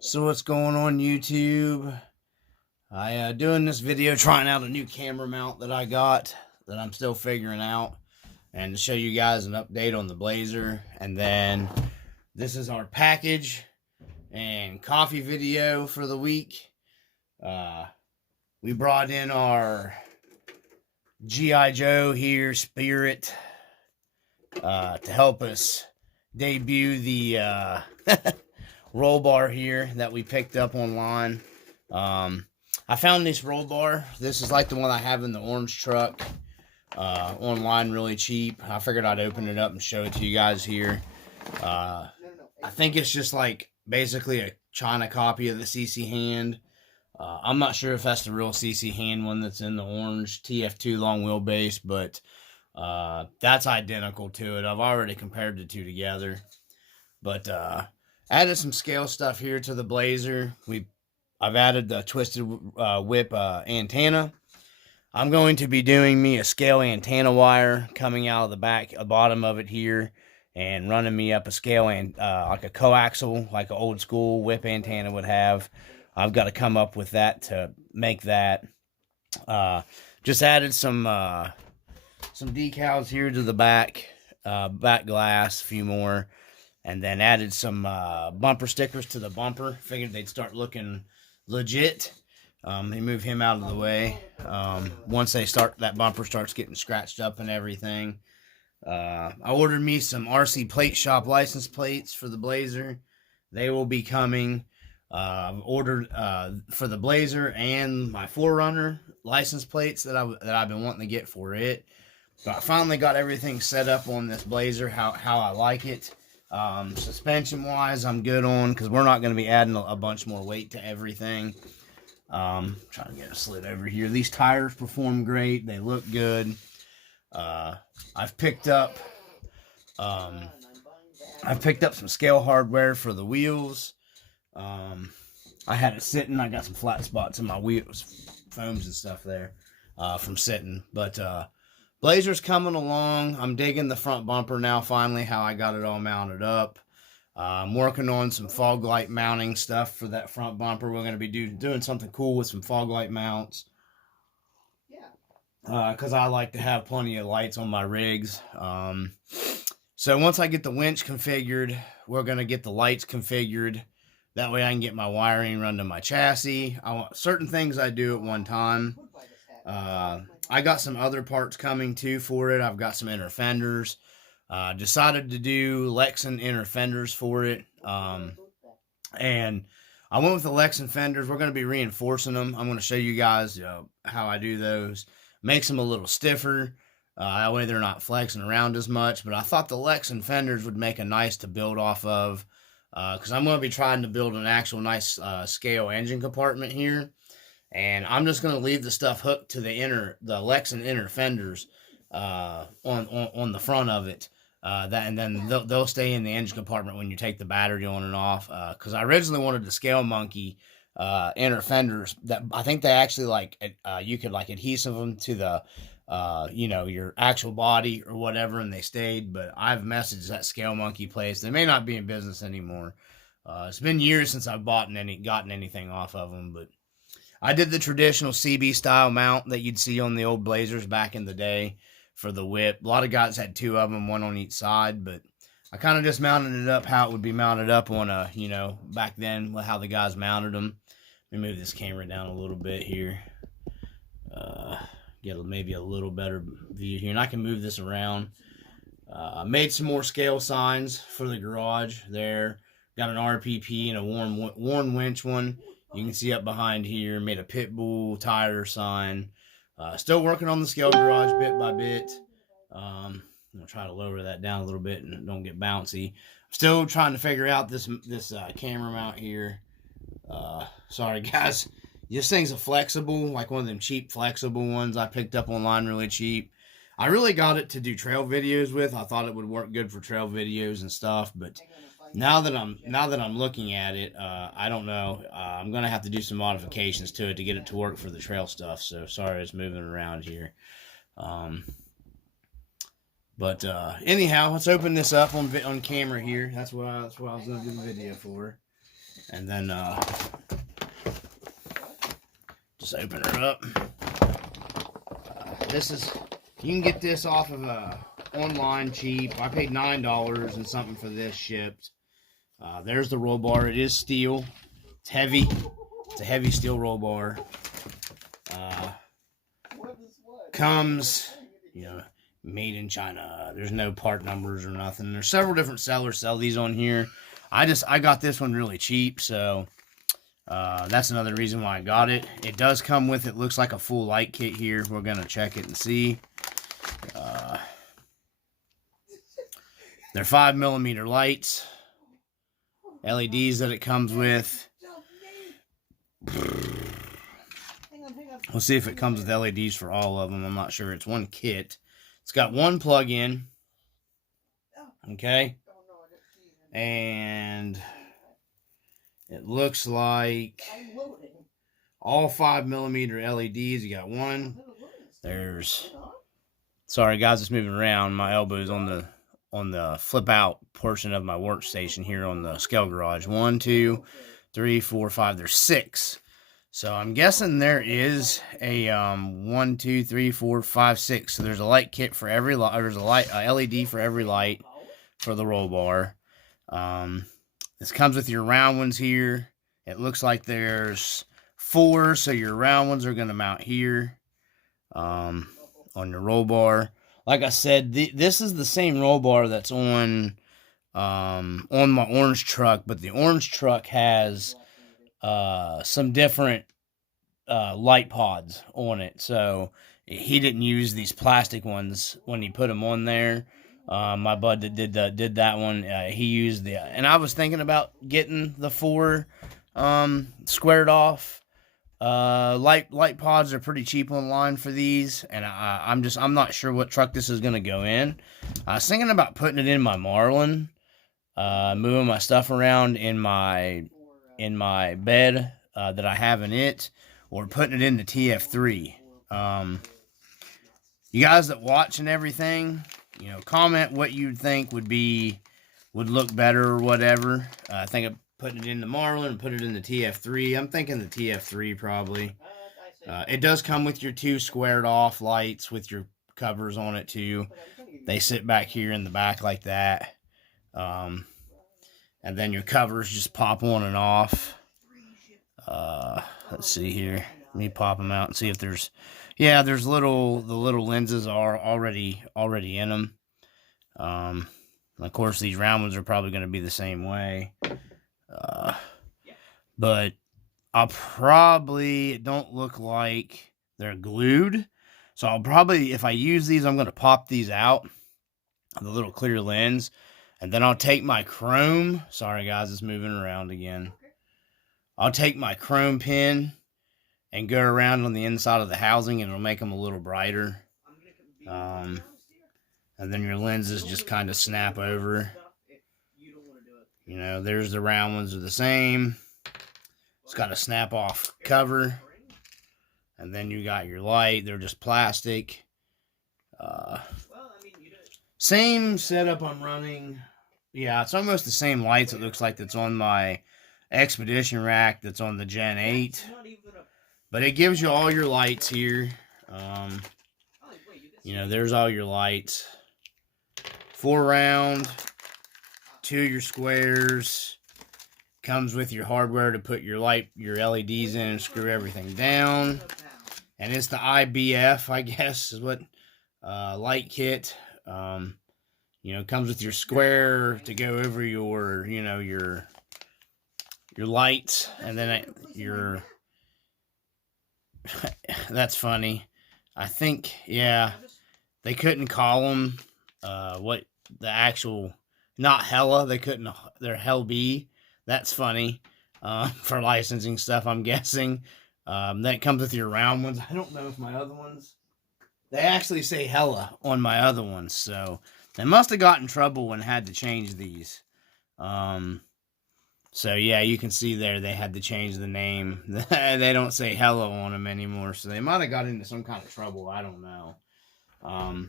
So what's going on YouTube? I doing this video trying out a new camera mount that I got that I'm still figuring out, and to show you guys an update on the Blazer. And then this is our package and coffee video for the week. We brought in our G.I. Joe here, Spirit, to help us debut the roll bar here that we picked up online. I found this roll bar. This is like the one I have in the orange truck, online really cheap. I figured I'd open it up and show it to you guys here. I think it's just like basically a China copy of the CC hand. I'm not sure if that's the real CC hand one that's in the orange TF2 long wheelbase, but that's identical to it. I've already compared the two together. But added some scale stuff here to the Blazer. I've added the twisted whip antenna. I'm going to be doing me a scale antenna wire coming out of the bottom of it here, and running me up a scale and like a coaxial, like an old school whip antenna would have. I've got to come up with that to make that. Just added some decals here to the back glass, a few more. And then added some bumper stickers to the bumper. Figured they'd start looking legit. They move him out of the way. Once that bumper starts getting scratched up and everything. I ordered me some RC Plate Shop license plates for the Blazer. They will be coming. I've ordered for the Blazer and my 4Runner license plates that I've been wanting to get for it. But I finally got everything set up on this Blazer how I like it. Suspension wise, I'm good on, because we're not going to be adding a bunch more weight to everything. Trying to get a slit over here. These tires perform great. They look good. I've picked up some scale hardware for the wheels. I had it sitting. I got some flat spots in my wheels, foams and stuff there, from sitting. But Blazer's coming along. I'm digging the front bumper now, finally, how I got it all mounted up. I'm working on some fog light mounting stuff for that front bumper. We're going to be doing something cool with some fog light mounts. Because I like to have plenty of lights on my rigs. So once I get the winch configured, we're going to get the lights configured. That way I can get my wiring run to my chassis. I want certain things I do at one time. I got some other parts coming too for it. I've got some inner fenders. Decided to do Lexan inner fenders for it. And I went with the Lexan fenders. We're going to be reinforcing them. I'm going to show you guys how I do those. Makes them a little stiffer. That way they're not flexing around as much. But I thought the Lexan fenders would make a nice to build off of. Because I'm going to be trying to build an actual nice scale engine compartment here. And I'm just going to leave the stuff hooked to the Lexan inner fenders on the front of it. And then they'll stay in the engine compartment when you take the battery on and off. Because I originally wanted the Scale Monkey inner fenders that I think they actually you could adhesive them to the your actual body or whatever, and they stayed. But I've messaged that Scale Monkey place. They may not be in business anymore. It's been years since I've gotten anything off of them, but I did the traditional CB style mount that you'd see on the old Blazers back in the day for the whip. A lot of guys had two of them, one on each side, but I kind of just mounted it up how it would be mounted up on a, back then, how the guys mounted them. Let me move this camera down a little bit here. Get maybe a little better view here, and I can move this around. Made some more scale signs for the garage there. Got an RPP and a worn winch one. You can see up behind here. Made a pit bull tire sign. Still working on the scale garage bit by bit. I'm gonna try to lower that down a little bit and don't get bouncy. I'm still trying to figure out this camera mount here. Sorry guys. This thing's a flexible, like one of them cheap flexible ones I picked up online really cheap. I really got it to do trail videos with. I thought it would work good for trail videos and stuff, but now that I'm looking at it, I don't know. I'm gonna have to do some modifications to it to get it to work for the trail stuff. So sorry, it's moving around here. But anyhow, let's open this up on camera here. That's what I was gonna do the video for. And then just open her up. This is, you can get this off of online cheap. I paid $9 and something for this shipped. There's the roll bar. It is steel. It's heavy. It's a heavy steel roll bar. Comes, you know, made in China. There's no part numbers or nothing. There's several different sellers sell these on here. I got this one really cheap, so that's another reason why I got it. It does come with, it looks like a full light kit here. We're gonna check it and see. They're 5mm lights, LEDs that it comes with. We'll see if it comes with LEDs for all of them. I'm not sure. It's one kit. It's got one plug-in. Okay. And it looks like all 5mm LEDs. You got one. There's, sorry guys, it's moving around. My elbow's on the flip out portion of my workstation here on the scale garage. 1, 2, 3, 4, 5. There's 6. So I'm guessing there is a 1, 2, 3, 4, 5, 6. So there's a light kit for every light. There's a LED for every light for the roll bar. This comes with your round ones here. It looks like there's 4, so your round ones are going to mount here on your roll bar. Like I said, this is the same roll bar that's on my orange truck, but the orange truck has some different light pods on it, so he didn't use these plastic ones when he put them on there. My bud that did that one, he used the, and I was thinking about getting the 4 squared off light pods. Are pretty cheap online for these, and I'm not sure what truck this is gonna go in. I was thinking about putting it in my Marlin, moving my stuff around in my bed that I have in it, or putting it in the TF3. You guys that watch and everything, you know, comment what you'd think would look better or whatever. I think of putting it in the Marlin and put it in the TF3. I'm thinking the TF3 probably. It does come with your 2 squared off lights with your covers on it too. They sit back here in the back like that. And then your covers just pop on and off. Let's see here. Let me pop them out and see if there's, yeah, there's the little lenses are already in them. Of course, these round ones are probably going to be the same way. But it don't look like they're glued. So I'll probably, if I use these, I'm going to pop these out, the little clear lens, and then I'll take my chrome. Sorry guys, it's moving around again. I'll take my chrome pin and go around on the inside of the housing, and it'll make them a little brighter. And then your lenses just kind of snap over. You know, there's the round ones are the same. It's got a snap off cover. And then you got your light. They're just plastic. Same setup I'm running. Yeah, it's almost the same lights it looks like that's on my Expedition rack that's on the Gen 8. But it gives you all your lights here. You know, there's all your lights. 4 round, 2 your squares. Comes with your hardware to put your LEDs in and screw everything down. And it's the IBF, I guess, is what light kit. You know, comes with your square to go over your, you know, your lights, and then your. That's funny. I think, yeah, they couldn't call them what the actual, not Hella. They couldn't. They're Hell B. That's funny for licensing stuff, I'm guessing. That comes with your round ones. I don't know if my other ones, they actually say Hella on my other ones, so they must have got in trouble and had to change these. So yeah, you can see there they had to change the name. They don't say Hella on them anymore, so they might have got into some kind of trouble. I don't know.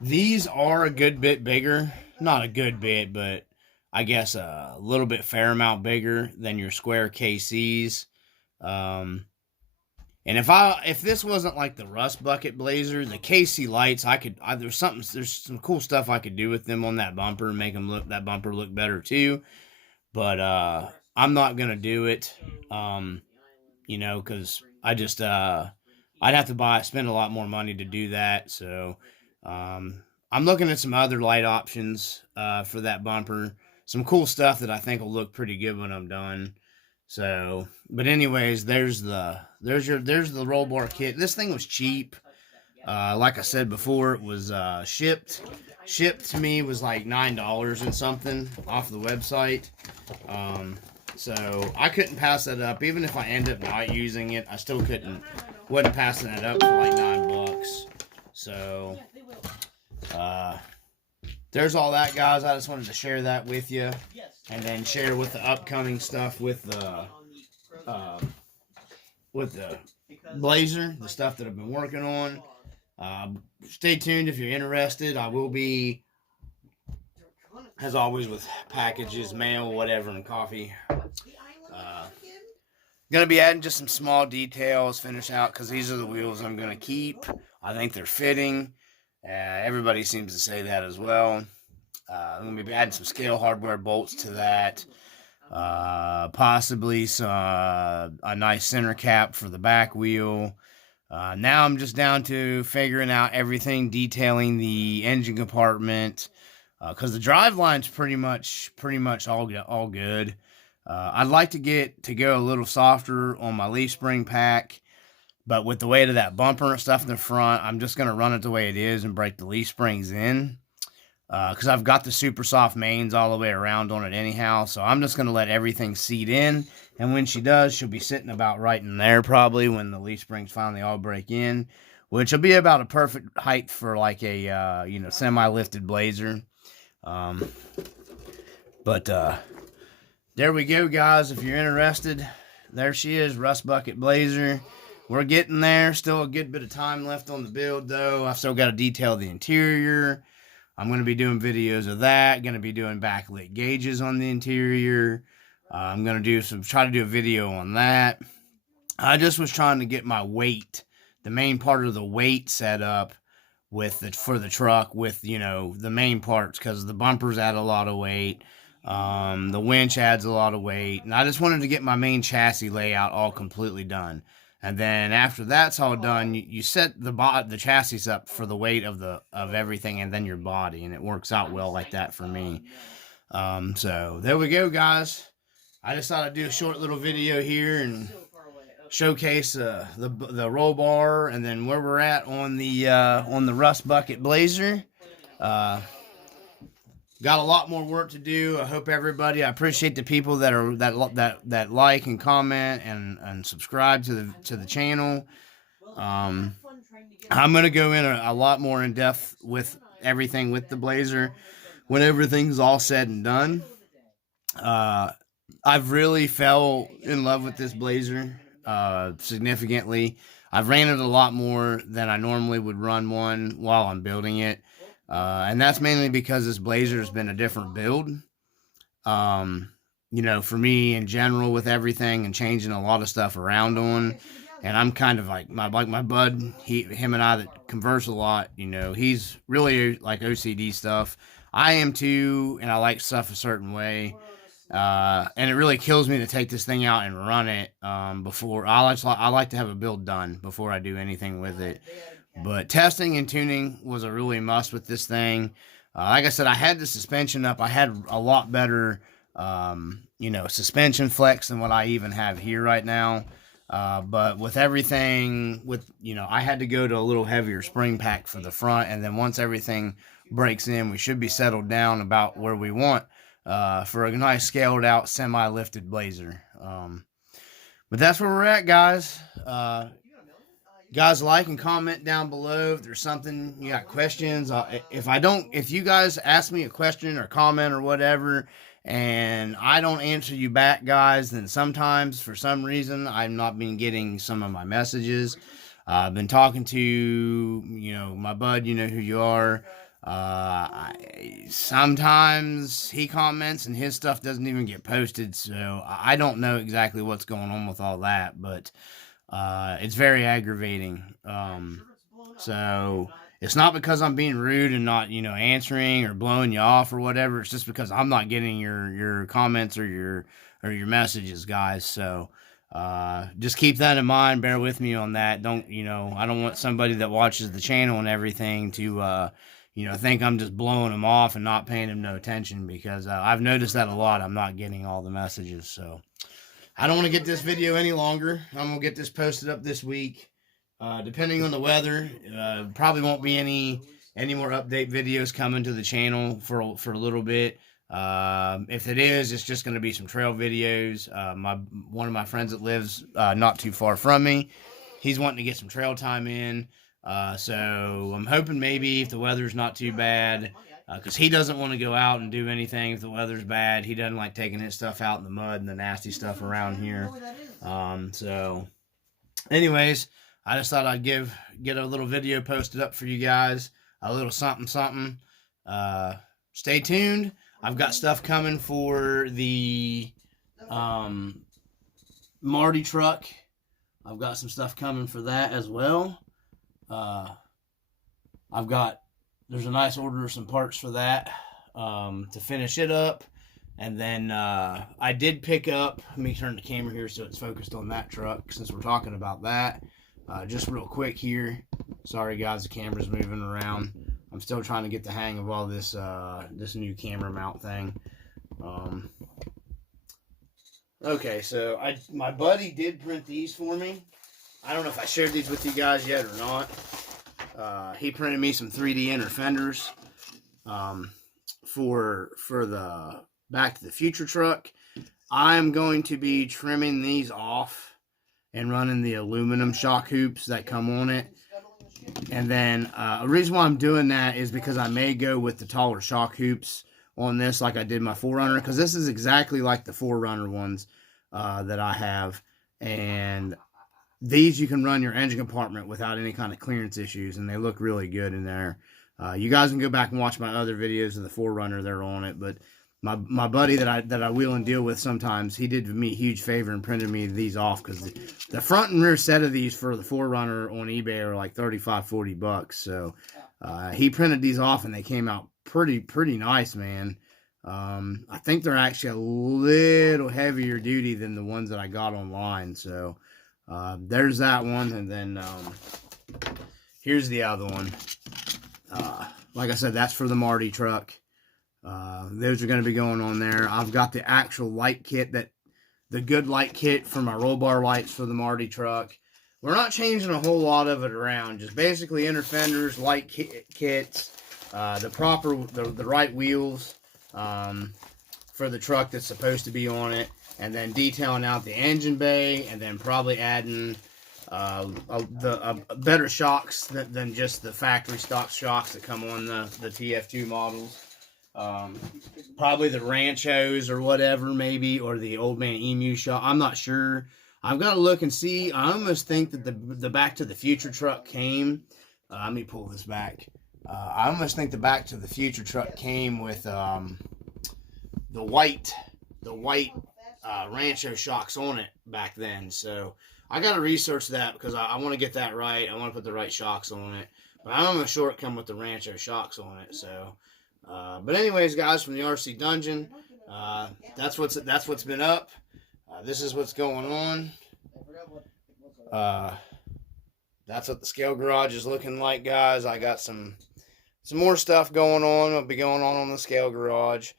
These are a good bit bigger. Not a good bit, but I guess a little bit fair amount bigger than your square KCs. And if this wasn't like the Rustbucket Blazer, the KC lights, there's some cool stuff I could do with them on that bumper and make that bumper look better too. But I'm not gonna do it. Because I just I'd have to spend a lot more money to do that. So I'm looking at some other light options for that bumper. Some cool stuff that I think will look pretty good when I'm done. So, but anyways, there's the roll bar kit. This thing was cheap. Like I said before, it was shipped to me was like $9 and something off the website. So I couldn't pass that up. Even if I end up not using it, I still wasn't passing it up for like $9. So there's all that, guys. I just wanted to share that with you, and then share with the upcoming stuff with the Blazer, the stuff that I've been working on. Stay tuned if you're interested. I will be, as always, with packages, mail, whatever, and coffee. Gonna be adding just some small details, finish out, because these are the wheels I'm gonna keep. I think they're fitting. Everybody seems to say that as well. I'm gonna be adding some scale hardware bolts to that. Possibly a nice center cap for the back wheel. Now I'm just down to figuring out everything, detailing the engine compartment, because the drive line's pretty much all good. I'd like to go a little softer on my leaf spring pack, but with the weight of that bumper and stuff in the front, I'm just going to run it the way it is and break the leaf springs in, because I've got the super soft mains all the way around on it anyhow, so I'm just going to let everything seat in, and when she does, she'll be sitting about right in there probably when the leaf springs finally all break in, which will be about a perfect height for like a semi-lifted Blazer. There we go, guys. If you're interested, there she is, Rustbucket Blazer. We're getting there. Still a good bit of time left on the build, though. I've still got to detail the interior. I'm going to be doing videos of that. Going to be doing backlit gauges on the interior. I'm going to try to do a video on that. I just was trying to get my weight, the main part of the weight set up for the truck with, the main parts, because the bumpers add a lot of weight. The winch adds a lot of weight, and I just wanted to get my main chassis layout all completely done. And then after that's all done, you set the chassis up for the weight of everything, and then your body, and it works out well like that for me. So there we go, guys. I just thought I'd do a short little video here and showcase the roll bar, and then where we're at on the Rustbucket Blazer. Got a lot more work to do. I hope everybody. I appreciate the people that like and comment and subscribe to the channel. I'm gonna go in a lot more in depth with everything with the Blazer when everything's all said and done. I've really fell in love with this Blazer significantly. I've ran it a lot more than I normally would run one while I'm building it. And that's mainly because this Blazer has been a different build. For me in general with everything and changing a lot of stuff around on. And I'm kind of like my bud, him and I that converse a lot, he's really like OCD stuff. I am too, and I like stuff a certain way. And it really kills me to take this thing out and run it before. I like to have a build done before I do anything with it. But testing and tuning was a really must with this thing. Like I said, I had the suspension up. I had a lot better, suspension flex than what I even have here right now. But with everything, I had to go to a little heavier spring pack for the front. And then once everything breaks in, we should be settled down about where we want for a nice scaled out semi-lifted Blazer. But that's where we're at, guys. Guys, like and comment down below if there's something you got questions. If you guys ask me a question or comment or whatever, and I don't answer you back, guys, then sometimes for some reason I've not been getting some of my messages. I've been talking to my bud, you know who you are. Sometimes he comments and his stuff doesn't even get posted, so I don't know exactly what's going on with all that, but it's very aggravating. So it's not because I'm being rude and not, answering or blowing you off or whatever. It's just because I'm not getting your comments or your messages, guys. So just keep that in mind. Bear with me on that. I don't want somebody that watches the channel and everything to think I'm just blowing them off and not paying them no attention, because I've noticed that a lot. I'm not getting all the messages. So I don't want to get this video any longer. I'm going to get this posted up this week. Depending on the weather, probably won't be any more update videos coming to the channel for a little bit. If it is, it's just going to be some trail videos. One of my friends that lives not too far from me, he's wanting to get some trail time in. So I'm hoping maybe if the weather's not too bad, because he doesn't want to go out and do anything if the weather's bad. He doesn't like taking his stuff out in the mud and the nasty stuff around here. So anyways, I just thought I'd get a little video posted up for you guys, a little something. Stay tuned. I've got stuff coming for the Marty truck. I've got some stuff coming for that as well. There's a nice order of some parts for that to finish it up. And then I did pick up, let me turn the camera here so it's focused on that truck since we're talking about that. Just real quick here. Sorry guys, the camera's moving around. I'm still trying to get the hang of all this this new camera mount thing. Okay, so my buddy did print these for me. I don't know if I shared these with you guys yet or not. He printed me some 3D inner fenders for the Back to the Future truck. I'm going to be trimming these off and running the aluminum shock hoops that come on it. And then the reason why I'm doing that is because I may go with the taller shock hoops on this like I did my 4Runner, because this is exactly like the 4Runner ones that I have. And these you can run your engine compartment without any kind of clearance issues, and they look really good in there. You guys can go back and watch my other videos of the 4Runner. They're on it, but my buddy that I wheel and deal with sometimes, he did me a huge favor and printed me these off, because the front and rear set of these for the 4Runner on eBay are like $35-40. So he printed these off and they came out pretty nice, man. I think they're actually a little heavier duty than the ones that I got online. So there's that one, and then here's the other one. Like I said, that's for the Marty truck. Those are going to be going on there. I've got the actual light kit, the good light kit for my roll bar lights for the Marty truck. We're not changing a whole lot of it around. Just basically inner fenders, light kits, the right wheels for the truck that's supposed to be on it, and then detailing out the engine bay, and then probably adding better shocks than just the factory stock shocks that come on the TF2 models. Probably the Ranchos or whatever, maybe, or the Old Man Emu shock. I'm not sure. I've got to look and see. I almost think that the Back to the Future truck came. Let me pull this back. I almost think the Back to the Future truck came with the white Rancho shocks on it back then. So I got to research that, because I want to get that right. I want to put the right shocks on it. But I'm almost sure it come with the Rancho shocks on it. So. But anyways, guys, from the RC Dungeon, that's what's been up. This is what's going on. That's what the scale garage is looking like, guys. I got some more stuff going on. I'll be going on the scale garage.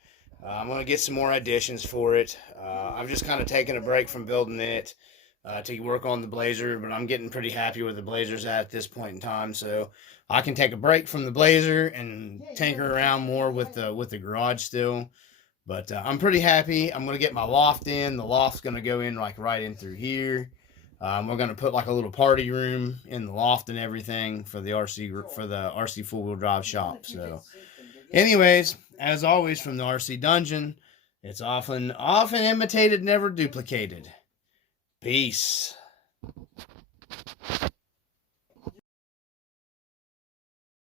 I'm going to get some more additions for it. I've just kind of taken a break from building it to work on the Blazer, but I'm getting pretty happy where the Blazer's at this point in time, so I can take a break from the Blazer and tinker around more with the garage still. But I'm pretty happy. I'm going to get my loft in. The loft's going to go in like right in through here. We're going to put like a little party room in the loft and everything for the RC4wd Drive shop. So anyways, as always, from the RC Dungeon, it's often imitated, never duplicated. Peace.